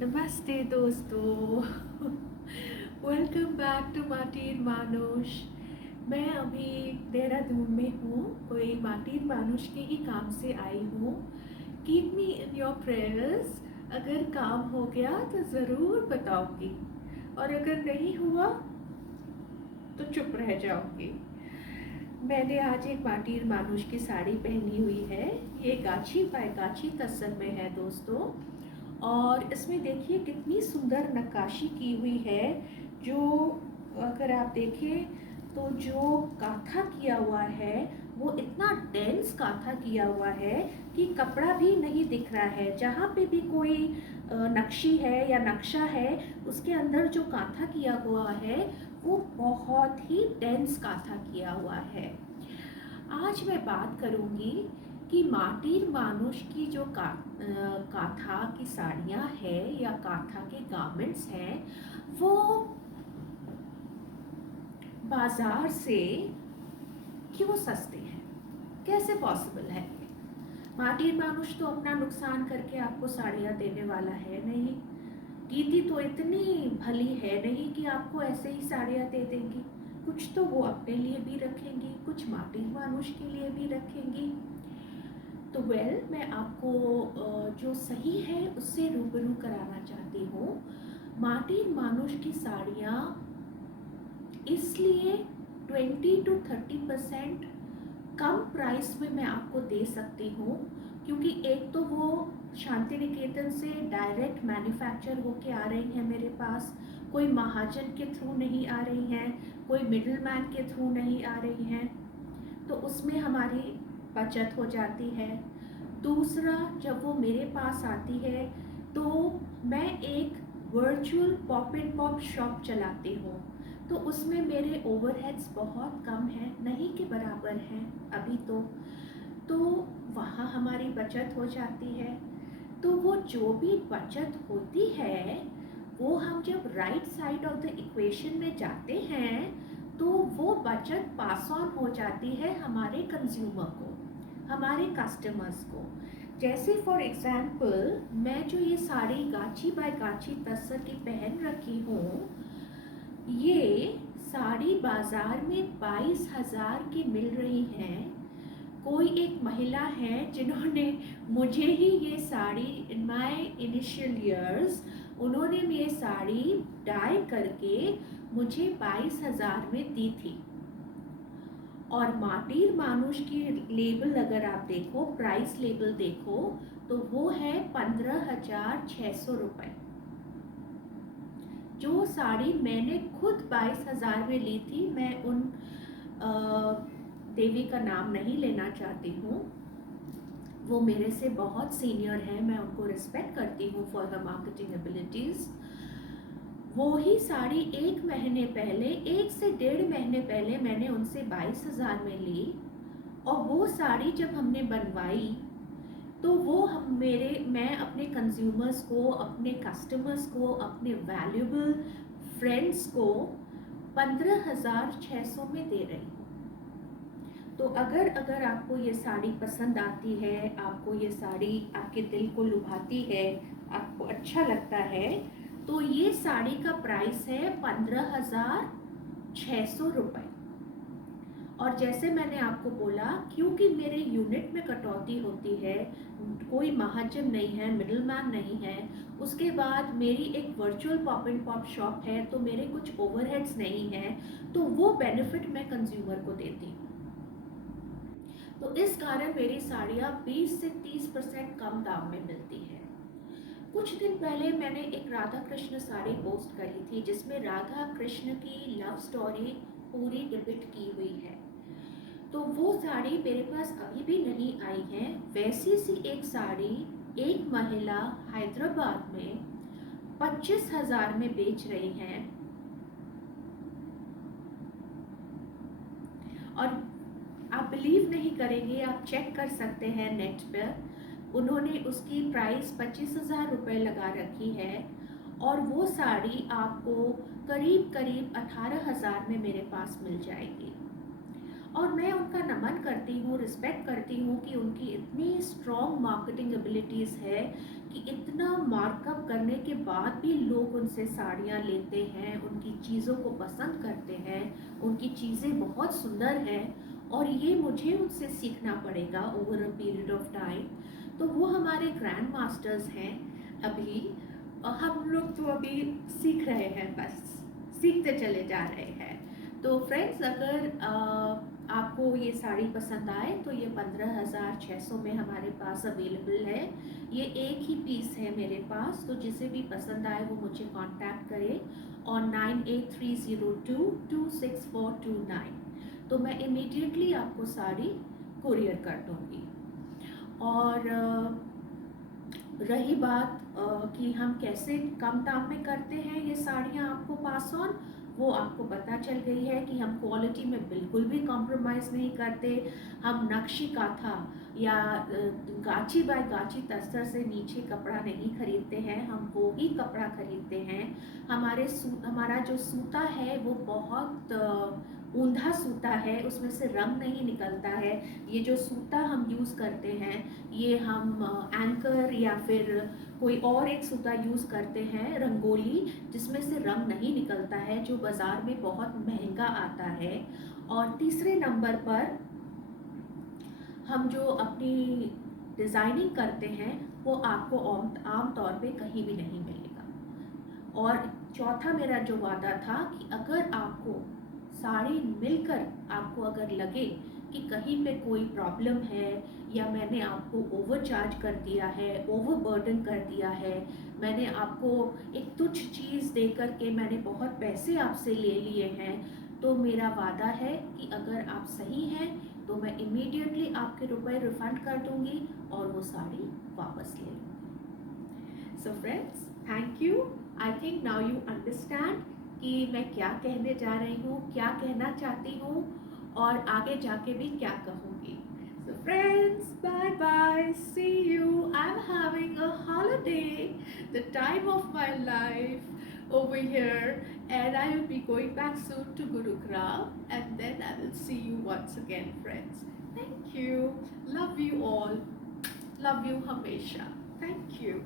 नमस्ते दोस्तों। Welcome back to माटीर मानुष। मैं अभी देहरादून में हूँ, कोई माटीर मानुष के ही काम से आई हूँ। Keep me in your prayers. अगर काम हो गया तो ज़रूर बताऊँगी, और अगर नहीं हुआ तो चुप रह जाऊँगी। मैंने आज एक माटीर मानुष की साड़ी पहनी हुई है। ये गाची बाय गाची तस्सर में है दोस्तों, और इसमें देखिए कितनी सुंदर नक्काशी की हुई है। जो अगर आप देखें तो जो काथा किया हुआ है वो इतना डेंस काथा किया हुआ है कि कपड़ा भी नहीं दिख रहा है। जहाँ पे भी कोई नक्शी है या नक्शा है, उसके अंदर जो काथा किया हुआ है वो बहुत ही डेंस काथा किया हुआ है। आज मैं बात करूंगी कि माटीर मानुष की जो काथा की साड़ियाँ हैं या काथा के गारमेंट्स हैं, वो बाजार से क्यों सस्ते हैं, कैसे पॉसिबल है। माटीर मानुष तो अपना नुकसान करके आपको साड़ियाँ देने वाला है नहीं। गीती तो इतनी भली है नहीं कि आपको ऐसे ही साड़ियाँ दे देंगी। कुछ तो वो अपने लिए भी रखेंगी, कुछ माटीर मानुष के लिए भी रखेंगी। तो मैं आपको जो सही है उससे रूबरू कराना चाहती हूँ। माटीर मानुष की साड़ियाँ इसलिए 20 to 30% कम प्राइस में मैं आपको दे सकती हूँ, क्योंकि एक तो वो शांति निकेतन से डायरेक्ट मैन्युफैक्चर होके आ रही हैं मेरे पास। कोई महाजन के थ्रू नहीं आ रही हैं, कोई मिडिल मैन के थ्रू नहीं आ रही हैं, तो उसमें हमारी बचत हो जाती है। दूसरा, जब वो मेरे पास आती है तो मैं एक virtual pop and pop shop चलाती हूँ, तो उसमें मेरे ओवरहेड्स बहुत कम हैं, नहीं के बराबर हैं अभी तो वहाँ हमारी बचत हो जाती है। तो वो जो भी बचत होती है वो हम जब right side of the equation में जाते हैं तो वो बचत पास ऑन हो जाती है हमारे कंज्यूमर को, हमारे कस्टमर्स को। जैसे फॉर एग्जांपल, मैं जो ये साड़ी गाची बाय गाची तस्सर की पहन रखी हूँ, ये साड़ी बाजार में 22,000 की मिल रही हैं। कोई एक महिला है जिन्होंने मुझे ही ये sari in my initial years, उन्होंने ये साड़ी डाई करके मुझे 22,000 में दी थी। और माटीर मानुष की लेबल अगर आप देखो, प्राइस लेबल देखो, तो वो है 15,600 रुपये। जो साड़ी मैंने खुद 22,000 में ली थी, मैं उन देवी का नाम नहीं लेना चाहती हूँ, वो मेरे से बहुत सीनियर है, मैं उनको रिस्पेक्ट करती हूँ फॉर द मार्केटिंग एबिलिटीज़। वो ही साड़ी 1 महीने पहले, 1 से 1.5 महीने पहले मैंने उनसे 22,000 में ली, और वो साड़ी जब हमने बनवाई तो वो मैं अपने कंज्यूमर्स को, अपने कस्टमर्स को, अपने वैल्यूबल फ्रेंड्स को 15,600 में दे रही हूँ। तो अगर आपको ये साड़ी पसंद आती है, आपको ये साड़ी आपके दिल को लुभाती है, आपको अच्छा लगता है, तो ये साड़ी का प्राइस है 15,600 रुपये। और जैसे मैंने आपको बोला, क्योंकि मेरे यूनिट में कटौती होती है, कोई महाजन नहीं है, मिडिल मैन नहीं है, उसके बाद मेरी एक virtual pop and pop shop है, तो मेरे कुछ ओवरहेड्स नहीं हैं, तो वो बेनिफिट मैं कंज्यूमर को देती हूँ। तो इस कारण मेरी साड़ियाँ 20 से 30% कम दाम में मिलती है। कुछ दिन पहले मैंने एक राधा कृष्ण साड़ी पोस्ट करी थी, जिसमें राधा कृष्ण की लव स्टोरी पूरी डिपिक्ट की हुई है। तो वो साड़ी मेरे पास अभी भी नहीं आई है। वैसी सी एक साड़ी एक महिला हैदराबाद में 25,000 में बेच रही हैं, और आप बिलीव नहीं करेंगे, आप चेक कर सकते हैं नेट पर, उन्होंने उसकी प्राइस 25,000 रुपये लगा रखी है, और वो साड़ी आपको करीब करीब 18,000 में मेरे पास मिल जाएगी। और मैं उनका नमन करती हूँ, रिस्पेक्ट करती हूँ कि उनकी इतनी स्ट्रॉन्ग मार्केटिंग एबिलिटीज़ है कि इतना मार्कअप करने के बाद भी लोग उनसे साड़ियाँ लेते हैं, उनकी चीज़ों को पसंद करते हैं, उनकी चीज़ें बहुत सुंदर हैं, और ये मुझे उनसे सीखना पड़ेगा over a period of time. तो वो हमारे ग्रैंड मास्टर्स हैं अभी, हम लोग तो अभी सीख रहे हैं, बस सीखते चले जा रहे हैं। तो फ्रेंड्स, अगर आपको ये साड़ी पसंद आए तो ये 15,600 में हमारे पास अवेलेबल है। ये एक ही पीस है मेरे पास, तो जिसे भी पसंद आए वो मुझे कांटेक्ट करे और 9830226429, तो मैं इमीडिएटली आपको साड़ी कुरियर कर दूँगी। और रही बात कि हम कैसे कम दाम में करते हैं ये साड़ियाँ आपको पास ऑन, वो आपको पता चल गई है कि हम क्वालिटी में बिल्कुल भी कॉम्प्रोमाइज़ नहीं करते। हम नक्शी काथा या गाची बाय गाची तस्तर से नीचे कपड़ा नहीं खरीदते हैं, हम वो ही कपड़ा खरीदते हैं। हमारा जो सूता है वो बहुत ऊंधा सूता है, उसमें से रंग नहीं निकलता है। ये जो सूता हम यूज़ करते हैं, ये हम एंकर या फिर कोई और एक सूता यूज़ करते हैं रंगोली, जिसमें से रंग नहीं निकलता है, जो बाज़ार में बहुत महंगा आता है। और तीसरे नंबर पर हम जो अपनी डिज़ाइनिंग करते हैं वो आपको आम तौर पे कहीं भी नहीं मिलेगा। और चौथा मेरा जो वादा था कि अगर आपको साड़ी मिलकर आपको अगर लगे कि कहीं पे कोई प्रॉब्लम है, या मैंने आपको ओवर चार्ज कर दिया है, ओवर बर्डन कर दिया है, मैंने आपको एक तुच्छ चीज़ दे कर के मैंने बहुत पैसे आपसे ले लिए हैं, तो मेरा वादा है कि अगर आप सही हैं तो मैं इमीडिएटली आपके रुपए रिफंड कर दूंगी और वो साड़ी वापस ले लूँगी। So friends, thank you. I think now you understand कि मैं क्या कहने जा रही हूँ, क्या कहना चाहती हूँ, और आगे जाके भी क्या कहूँगी। So friends, bye bye, see you. I'm having a holiday, the time of my life over here, and I will be going back soon to Gurugram, and then I will see you once again, friends. Thank you. Love you all. Love you, Hamesha. Thank you.